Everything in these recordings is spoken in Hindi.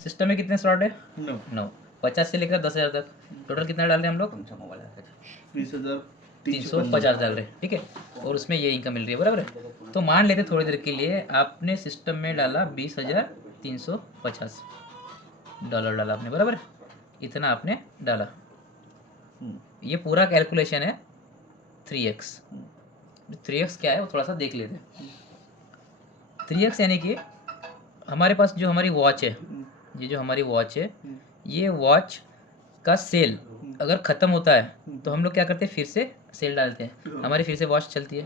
सिस्टम में कितने स्लॉट है? 9। 9। 50 से लेकर 10,000 तक टोटल कितना डाल रहे हैं हम लोग? 350 डाल रहे हैं, ठीक है। और उसमें ये इनकम मिल रही है, बराबर है। तो मान लेते थोड़ी देर के लिए आपने सिस्टम में डाला $20,350 डाला आपने, बराबर है। इतना आपने डाला। ये पूरा कैलकुलेशन है 3x। 3x क्या है वो थोड़ा सा देख लेते हैं। 3x यानी कि हमारे पास जो हमारी वॉच है, ये जो हमारी वॉच है, ये वॉच का सेल अगर ख़त्म होता है तो हम लोग क्या करते हैं, फिर से सेल डालते हैं, हमारी फिर से वॉच चलती है।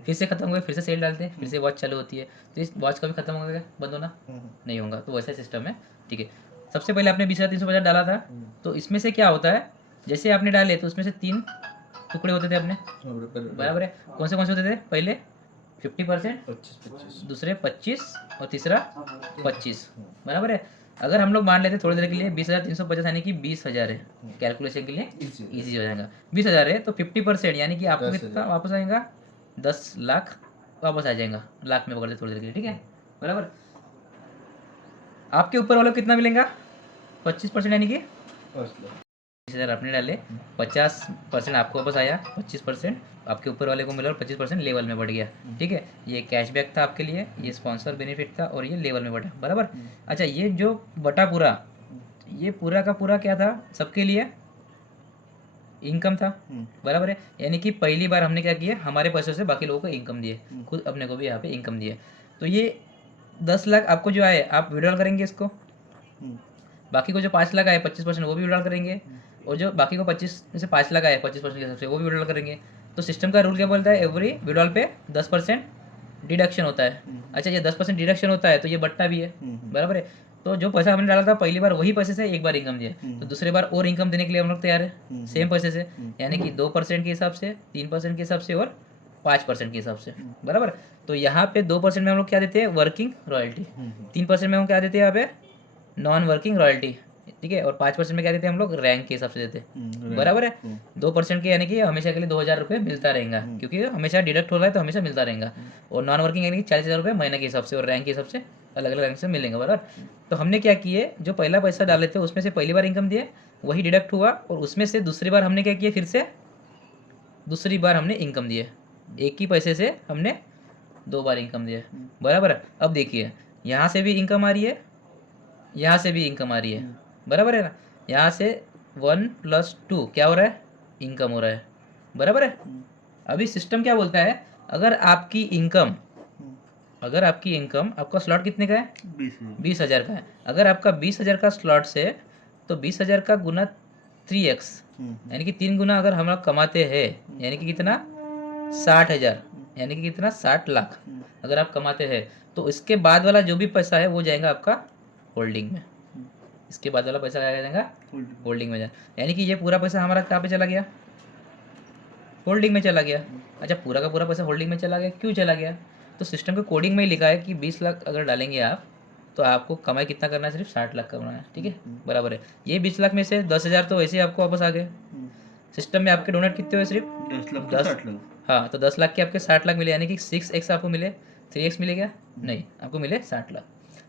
फिर से ख़त्म हो गया, फिर से सेल डालते हैं, फिर से वॉच चालू होती है। तो इस वॉच का भी ख़त्म हो गया, बंद होना नहीं होगा। तो वैसा सिस्टम है, ठीक है। सबसे पहले आपने 20,350 डाला था, तो इसमें से क्या होता है, जैसे आपने डाले तो उसमें से 3 टुकड़े होते थे अपने, बराबर है। कौन से होते थे? पहले 50%, 25 दूसरे 25 और तीसरा 25, बराबर है। अगर हम लोग मान लेते थोड़ी देर के लिए 20,350 यानी कि 20,000 है, कैलकुलेशन के लिए इजी हो जाएगा। 20,000 है तो 50% यानी कि आपको कितना वापस आएगा? 10 लाख वापस आ जाएगा। लाख में पकड़ते थोड़ी देर के लिए, ठीक है, बराबर। आपके ऊपर वालों को कितना मिलेगा? 25% यानी कि 20,000 आपने डाले, 50% आपको वापस आया, 25% आपके ऊपर वाले को मिला और 25% लेवल में बढ़ गया, ठीक है। ये कैशबैक था आपके लिए, ये स्पॉन्सर बेनिफिट था और ये लेवल में बढ़ा, बराबर। अच्छा, ये जो बटा पूरा, ये पूरा का पूरा क्या था? सबके लिए इनकम था, बराबर है। यानी कि पहली बार हमने क्या किया, हमारे पैसों से बाकी लोगों को इनकम दिए, खुद अपने को भी यहाँ पे इनकम दिए। तो ये 10 लाख आपको जो आए, आप विड्रॉल करेंगे इसको। बाकी को जो 5 लाख आए 25% वो भी विड्रॉल करेंगे, और जो बाकी को 25 में से 5 लाख आए 25% के हिसाब से वो भी विड्रॉल करेंगे। तो सिस्टम का रूल क्या बोलता है? एवरी विड्रॉल पे 10% डिडक्शन होता है। अच्छा, ये 10% डिडक्शन होता है तो ये बट्टा भी है, बराबर है। तो जो पैसा हमने डाला था पहली बार, वही पैसे से एक बार इनकम दिया, तो दूसरी बार और इनकम देने के लिए हम लोग तैयार है सेम पैसे से, यानी कि 2% के हिसाब से, 3% के हिसाब से और 5% के हिसाब से, बराबर। तो यहाँ पे 2% में हम लोग क्या देते हैं? Working royalty. 3% में हम क्या देते हैं यहाँ पे? नॉन वर्किंग रॉयल्टी, ठीक है। और 5% में क्या देते हैं हम लोग? रैंक के हिसाब से देते हैं, बराबर है। 2% के यानी कि हमेशा के लिए 2,000 रुपये मिलता रहेगा, क्योंकि हमेशा डिडक्ट हो रहा है तो हमेशा मिलता रहेगा। और नॉन वर्किंग यानी कि 40,000 रुपये महीने के हिसाब से और रैंक के हिसाब से अलग अलग रैंक से मिलेंगे, बराबर। तो हमने क्या किए, जो पहला पैसा डाले थे उसमें से पहली बार इनकम दिए, वही डिडक्ट हुआ, और उसमें से दूसरी बार हमने क्या किया, फिर से दूसरी बार हमने इनकम दिए। एक ही पैसे से हमने 2 बार इनकम दिया, बराबर है। अब देखिए, यहाँ से भी इनकम आ रही है, यहाँ से भी इनकम आ रही है, बराबर है ना। यहाँ से 1 + 2 क्या हो रहा है? इनकम हो रहा है, बराबर है। अभी सिस्टम क्या बोलता है, अगर आपकी इनकम आपका स्लॉट कितने का है? 20,000 का है। अगर आपका 20,000 का स्लॉट से, तो 20,000 का गुना 3x, यानी कि 3 गुना अगर हम लोग कमाते हैं, यानी कि कितना? 60,000, यानी कि कितना? 60 लाख अगर आप कमाते हैं, तो इसके बाद वाला जो भी पैसा है वो जाएगा आपका होल्डिंग में। इसके बाद वाला पैसा क्या जाएगा? होल्डिंग में जाएगा। यानी कि ये पूरा पैसा हमारा कहाँ पे चला गया? होल्डिंग में चला गया। अच्छा, पूरा का पूरा पैसा होल्डिंग में चला गया, क्यों चला गया? तो सिस्टम के कोडिंग में ही लिखा है कि 20 लाख अगर डालेंगे आप, तो आपको कमाई कितना करना है? सिर्फ 60 लाख करना है, ठीक है, बराबर है। ये 20 लाख में से 10,000 तो वैसे ही आपको वापस आ गए। सिस्टम में आपके डोनेट कितने हुए? सिर्फ 10। हाँ, तो 10 लाख के आपके 60 लाख मिले, यानी कि 6x आपको मिले। 3x मिले क्या? नहीं, आपको मिले 60 लाख,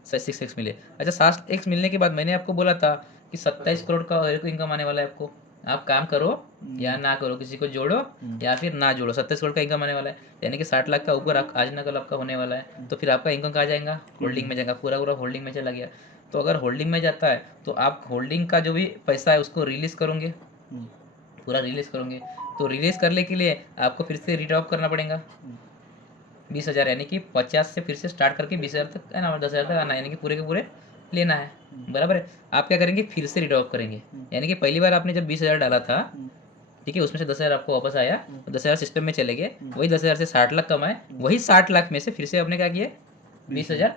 6x मिले। अच्छा, 7x मिलने के बाद मैंने आपको बोला था कि 27 करोड़ का इनकम आने वाला है आपको। आप काम करो या ना करो, किसी को जोड़ो या फिर ना जोड़ो, 27 करोड़ का इनकम आने वाला है, यानी कि 60 लाख का ऊपर आज ना कल आपका होने वाला है। तो फिर आपका इनकम कहाँ जाएगा? होल्डिंग में जाएगा, पूरा पूरा होल्डिंग में चला गया। तो अगर होल्डिंग में जाता है तो आप होल्डिंग का जो भी पैसा है उसको रिलीज करोगे, पूरा रिलीज करोगे। तो रिलीज करने के लिए आपको फिर से रिड्रॉप करना पड़ेगा 20,000, यानी कि 50 से फिर से स्टार्ट करके 20,000 तक है ना, 10,000 तक आना है, यानी कि पूरे के पूरे लेना है, बराबर है। आप क्या करेंगे? फिर से रिड्रॉप करेंगे, यानी कि पहली बार आपने जब 20,000 डाला था, ठीक है, उसमें से 10,000 आपको वापस आया, तो 10,000 सिस्टम में चले गए, वही 10,000 से 60 लाख कमाए, वही 60 लाख में से फिर से आपने क्या किए? 20,000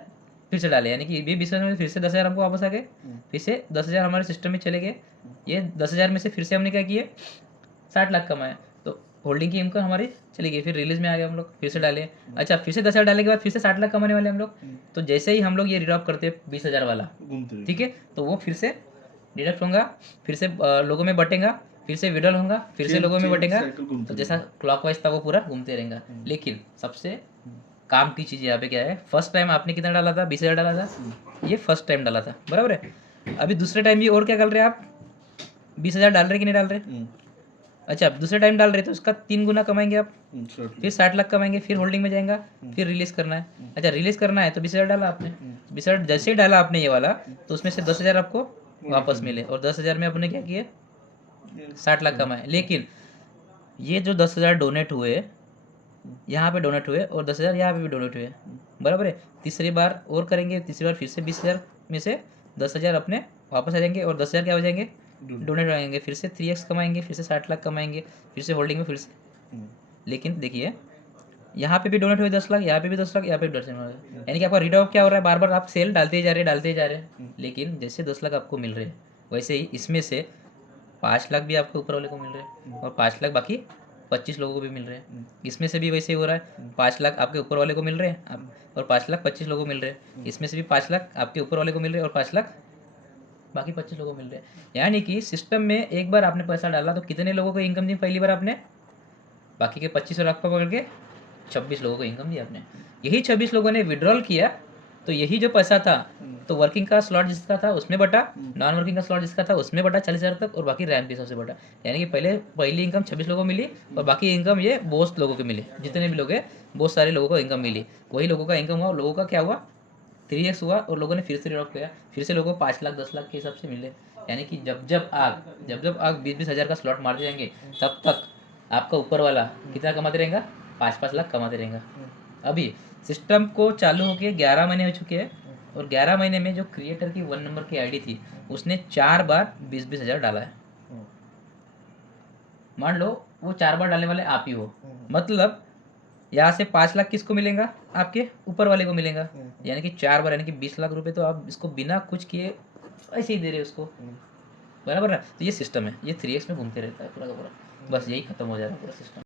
फिर से डाले, यानी कि ये 20,000 में फिर से 10,000 हमको वापस आ गए, फिर से 10,000 हमारे सिस्टम में चले गए। ये 10,000 में से फिर से हमने क्या किए? 60 लाख कमाए, तो होल्डिंग की इनकम हमारी चली गई, फिर रिलीज में आ गए हम लोग, फिर से डाले। अच्छा, फिर से 10,000 डालने के बाद फिर से 60 लाख कमाने वाले हम लोग। तो जैसे ही हम लोग ये रिड्रॉप करते हैं 20,000 वाला, ठीक है, तो वो फिर से डिडक्ट होगा, फिर से लोगों में बटेगा, फिर से विड्रॉल होगा, फिर से लोगों में बटेगा। तो जैसा क्लॉकवाइज था वो पूरा घूमते रहेगा। लेकिन सबसे काम की चीज़ यहाँ पे क्या है, फर्स्ट टाइम आपने कितना डाला था? 20,000 डाला था, ये फर्स्ट टाइम डाला था, बराबर है। अभी दूसरे टाइम भी और क्या डाल रहे हैं आप, 20,000 डाल रहे कि नहीं डाल रहे? अच्छा, अब दूसरे टाइम डाल रहे तो उसका 3 गुना कमाएंगे आप, फिर 60 लाख कमाएंगे, फिर होल्डिंग में जाएगा, फिर रिलीज करना है। अच्छा, रिलीज करना है तो 20,000 डाला आपने, 20,000 जैसे ही डाला आपने ये वाला, तो उसमें से 10,000 आपको वापस मिले, और 10,000 में आपने क्या किया, 60 लाख कमाए। लेकिन ये जो 10,000 डोनेट हुए, यहाँ पे डोनेट हुए, और 10,000 यहाँ पे भी डोनेट हुए, बराबर है। तीसरी बार और करेंगे, तीसरी बार फिर से 20,000 में से 10,000 अपने वापस आ जाएंगे, और 10,000 क्या हो जाएंगे, डोनेट हो जाएंगे, फिर से 3x कमाएंगे, फिर से 60 लाख कमाएंगे, फिर से होल्डिंग में फिर से। लेकिन देखिए, यहाँ पे भी डोनेट हुए 10 लाख, यहाँ पे भी 10 लाख, यहाँ पे भी 10 लाख, यानी कि आपका रिटर्न क्या हो रहा है, बार बार आप सेल डालते ही जा रहे हैं, डालते ही जा रहे हैं। लेकिन जैसे 10 लाख आपको मिल रहे हैं, वैसे ही इसमें से 5 लाख भी आपके ऊपर वाले को मिल रहे हैं, और 5 लाख बाकी 25 लोगों को भी मिल रहे हैं। इसमें से भी वैसे ही हो रहा है, 5 लाख आपके ऊपर वाले को मिल रहे हैं, और 5 लाख 25 लोगों को मिल रहे हैं। इसमें से भी 5 लाख आपके ऊपर वाले को मिल रहे हैं, और 5 लाख बाकी 25 लोगों को मिल रहे हैं। यानी कि सिस्टम में एक बार आपने पैसा डाला तो कितने लोगों को इनकम दी पहली बार आपने, बाकी के 25 लाख को पकड़ के 26 लोगों को इनकम दी आपने। यही 26 लोगों ने विड्रॉल किया, तो यही जो पैसा था, तो वर्किंग का स्लॉट जिसका था उसमें बटा, नॉन वर्किंग का स्लॉट जिसका था उसमें बटा 40,000 तक, और बाकी रैम के हिसाब से बटा। यानी कि पहली इनकम 26 लोगों को मिली, और बाकी इनकम ये बहुत लोगों को मिली, जितने भी लोग हैं बहुत सारे लोगों को इनकम मिली। वही लोगों का इनकम हुआ, लोगों का क्या हुआ, 3x हुआ, और लोगों ने फिर से ड्रॉप किया, फिर से लोगों को 5 लाख 10 लाख के हिसाब से मिले। यानी कि जब जब आप 20-20 हज़ार का स्लॉट मारते जाएंगे, तब तक आपका ऊपर वाला कितना कमाते रहेगा, 5-5 लाख कमाते रहेगा। अभी सिस्टम को चालू होके 11 महीने हो चुके हैं, और 11 महीने में जो क्रिएटर की 1 नंबर की आईडी थी, उसने 4 बार 20-20 हज़ार डाला है। मान लो वो 4 बार डालने वाले आप ही हो, मतलब यहाँ से 5 लाख किसको मिलेगा, आपके ऊपर वाले को मिलेगा। यानी कि 4 बार, यानी कि 20 लाख रुपए तो आप इसको बिना कुछ किए ऐसे ही दे रहे हो उसको, बराबर ना। तो ये सिस्टम है, ये 3x में घूमते रहता है पूरा का पूरा, बस यही खत्म हो जाएगा पूरा सिस्टम।